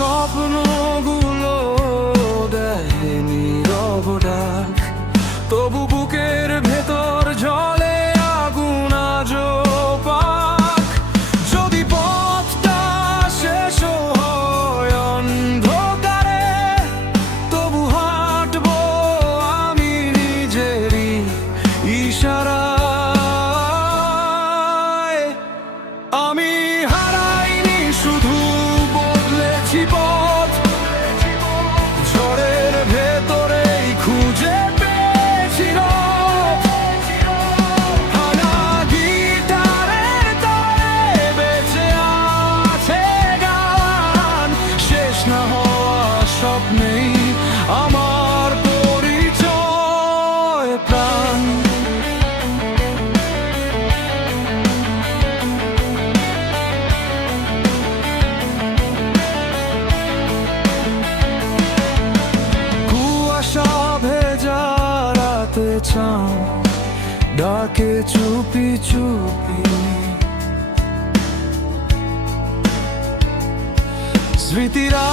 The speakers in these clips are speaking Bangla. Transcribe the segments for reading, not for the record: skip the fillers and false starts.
স্বপ্নগুলো দেয় নীরব ডাক, তবু বুকের ভেতর জ্বলে আগুন আজও পাক। যদি পথটা শেষ হয় অন্ধকারে, তবু হাঁটবো আমি নিজেরই ইশারায়। আমি হারাইনি, শুধু বদলেছি পথ, ঝড়ের ভেতরেই খুঁজে পেয়েছি রথ। ভাঙা গিটারের তারে বেঁচে আছে গান, শেষ না হওয়া স্বপ্নেই আমার পরিচয় প্রাণ। ভেজা রাতে চাঁদ ডাকে চুপি চুপি, স্মৃতিরা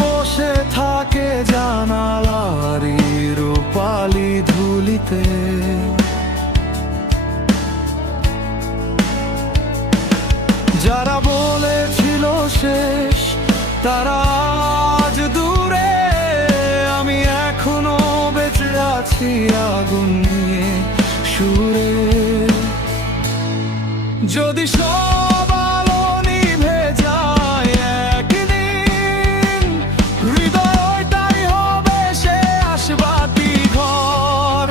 বসে থাকে জানালারি রূপালি ধুলিতে। যারা বলেছিল শেষ, তারা আজ দূরে। আমি এখনো বেঁচে আছি আগুন নিয়ে সুরে। যদি সব আলো নিভে যায় একদিন, হৃদয়টাই হবে শেষ বাতি ঘর,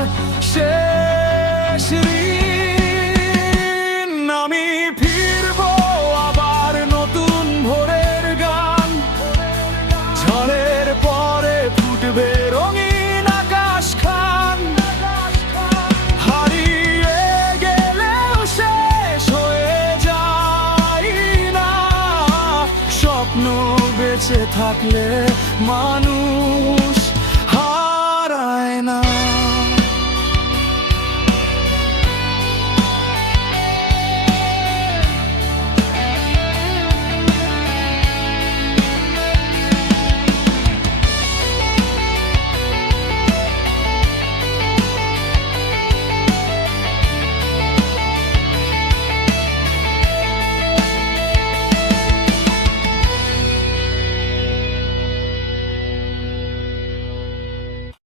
শেষ ঋণ। আমি ফিরবো আবার নতুন ভোরের গান, ঝড়ের পরে ফুটবে রঙিন আকাশ খান। হারিয়ে গেলেও শেষ হয়ে যায় না, স্বপ্ন বেঁচে থাকলে মানুষ হারায় না।